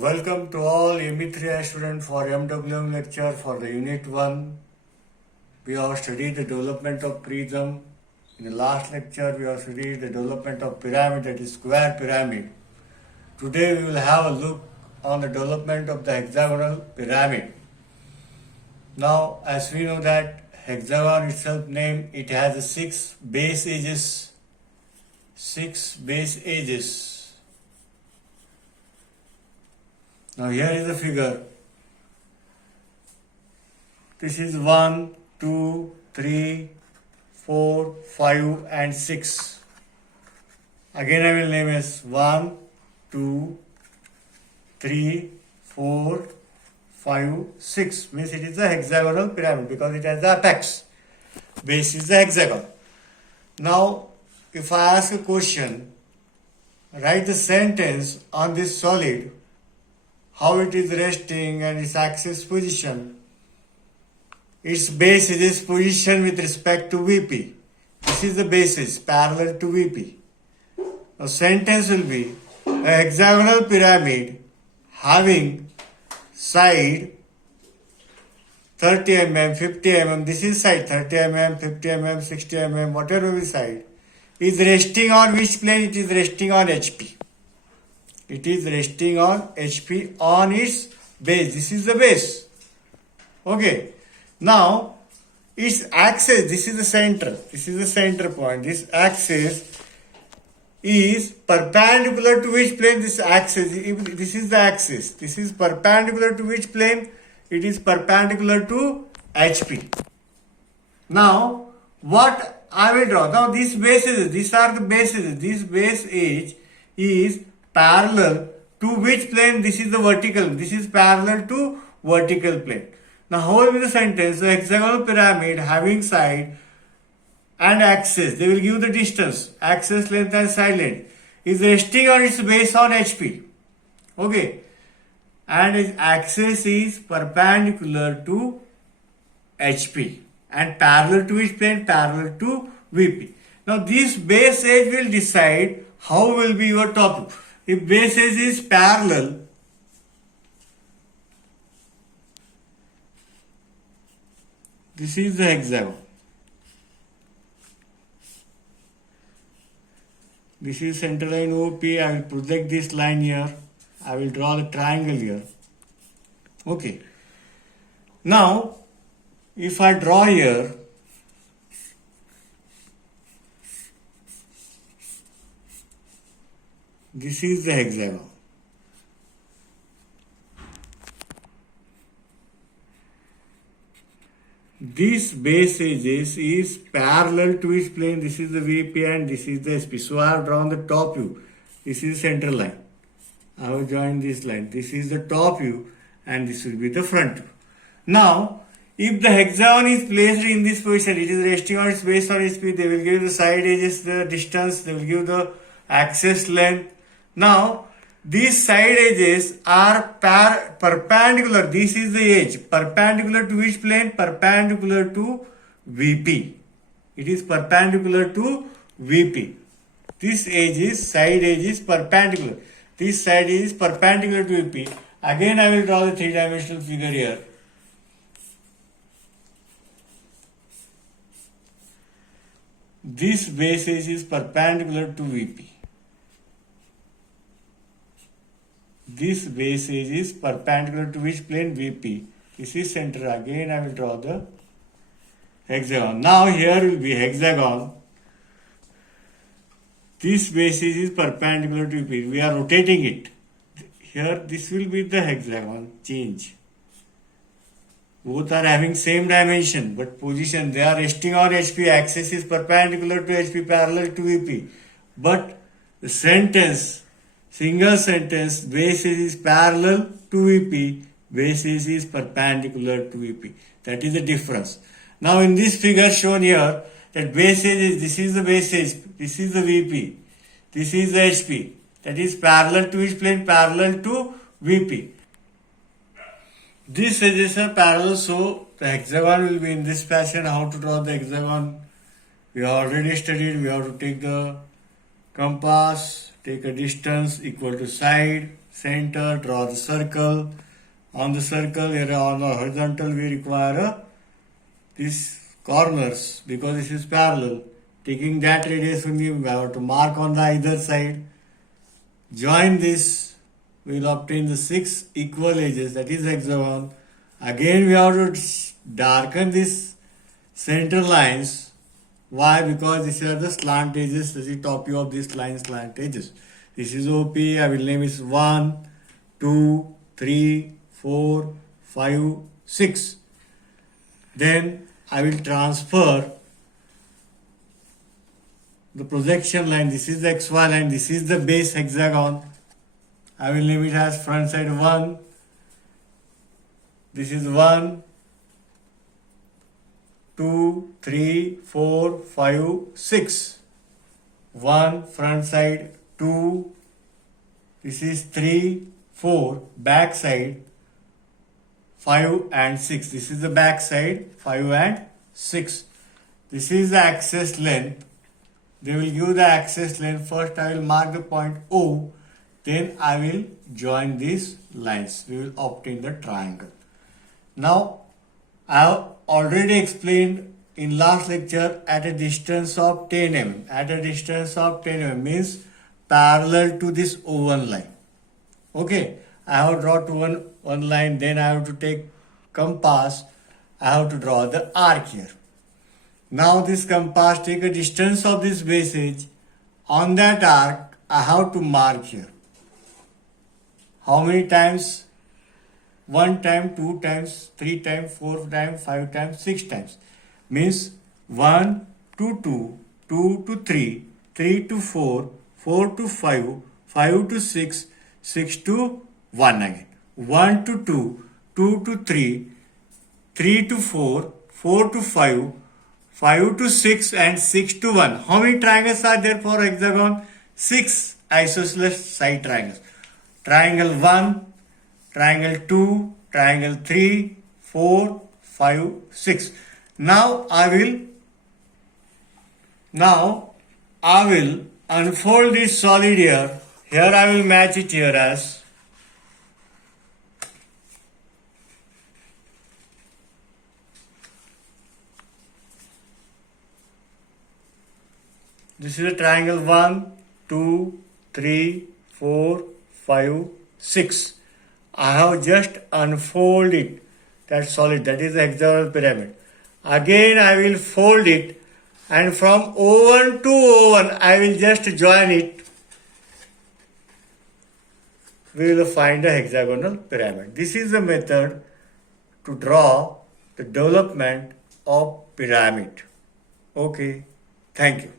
Welcome to all ME3I students for MWM lecture for the Unit 1. We have studied the development of prism. In the last lecture, we have studied the development of pyramid, that is square pyramid. Today, we will have a look on the development of the hexagonal pyramid. Now, as we know that hexagon itself name, it has 6 base edges. 6 base edges. Now here is the figure. This is 1, 2, 3, 4, 5 and 6. Again I will name as 1, 2, 3, 4, 5, 6. Means it is a hexagonal pyramid because it has the apex. Base is the hexagon. Now if I ask a question, write the sentence on this solid, how it is resting and its axis position. Its base is its position with respect to VP. This is the basis parallel to VP. Now sentence will be a hexagonal pyramid having side 30 mm, 50 mm, this is side 30 mm, 50 mm, 60 mm, whatever be side, is resting on which plane? It is resting on HP. It is resting on HP on its base. This is the base. Okay. Now, its axis, this is the center. This is the center point. This axis is perpendicular to which plane? This axis. This is the axis. This is perpendicular to which plane? It is perpendicular to HP. Now, what I will draw? Now, these bases, these are the bases. This base edge is parallel to which plane? This is the vertical. This is parallel to vertical plane. Now, how will be the sentence? The hexagonal pyramid having side and axis, they will give the distance, axis length and side length, is resting on its base on HP. Okay. And its axis is perpendicular to HP and parallel to which plane? Parallel to VP. Now, this base edge will decide how will be your top view. If base edge is parallel, this is the hexagon. This is center line OP. I will project this line here. I will draw the triangle here. Okay. Now, if I draw here, this is the hexagon. This base edges is parallel to its plane. This is the VP and this is the SP. So I have drawn the top view. This is the center line. I have joined this line. This is the top view and this will be the front view. Now, if the hexagon is placed in this position, it is resting on its base on SP. They will give the side edges the distance. They will give the axis length. Now, these side edges are perpendicular. This is the edge. Perpendicular to which plane? Perpendicular to VP. It is perpendicular to VP. This edge is, side edge is perpendicular. This side edge is perpendicular to VP. Again, I will draw the 3-dimensional figure here. This base edge is perpendicular to VP. This base edge is perpendicular to which plane? VP. This is center. Again, I will draw the hexagon. Now, here will be hexagon. This base edge is perpendicular to VP. We are rotating it. Here, this will be the hexagon. Change. Both are having same dimension, but position. They are resting on HP. Axis is perpendicular to HP, parallel to VP. But the sentence, single sentence, base edge is parallel to VP, base edge is perpendicular to VP. That is the difference. Now in this figure shown here, that base edge is, this is the base edge, this is the VP, this is the HP. That is parallel to which plane? Parallel to VP. These edges are parallel, so the hexagon will be in this fashion. How to draw the hexagon? We have already studied. We have to take the compass, take a distance equal to side, center, draw the circle. On the circle, here on the horizontal, we require these corners because this is parallel. Taking that radius only, we have to mark on the either side. Join this, we will obtain the 6 equal edges, that is hexagon. Again, we have to darken this center lines. Why? Because these are the slant edges. This is top view of this line slant edges. This is OP. I will name it 1, 2, 3, 4, 5, 6. Then I will transfer the projection line. This is the XY line. This is the base hexagon. I will name it as front side 1. This is 1, 2, 3, 4, 5, 6. 1 front side, 2. This is 3, 4 back side, 5 and 6. This is the back side, 5 and 6. This is the axis length. They will give the axis length. First I will mark the point O. Then I will join these lines. We will obtain the triangle. Now I have already explained in last lecture at a distance of 10 mm. At a distance of 10 mm means parallel to this O1 line. Okay, I have drawn to one line, then I have to take compass. I have to draw the arc here. Now this compass take a distance of this base edge. On that arc, I have to mark here. How many times? 1 time, 2 times, 3 times, 4 times, 5 times, 6 times. Means 1 to 2, 2 to 3, 3 to 4, 4 to 5, 5 to 6, 6 to 1 again. 1 to 2, 2 to 3, 3 to 4, 4 to 5, 5 to 6 and 6 to 1. How many triangles are there for hexagon? 6 isosceles side triangles. Triangle 1, triangle 2, triangle 3, 4, 5, 6. Now I will unfold this solid here. Here I will match it here as this is a triangle 1, 2, 3, 4, 5, 6. I have just unfold it, that solid, that is the hexagonal pyramid. Again I will fold it and from O1 to O1 I will just join it. We will find a hexagonal pyramid. This is the method to draw the development of pyramid. Okay, thank you.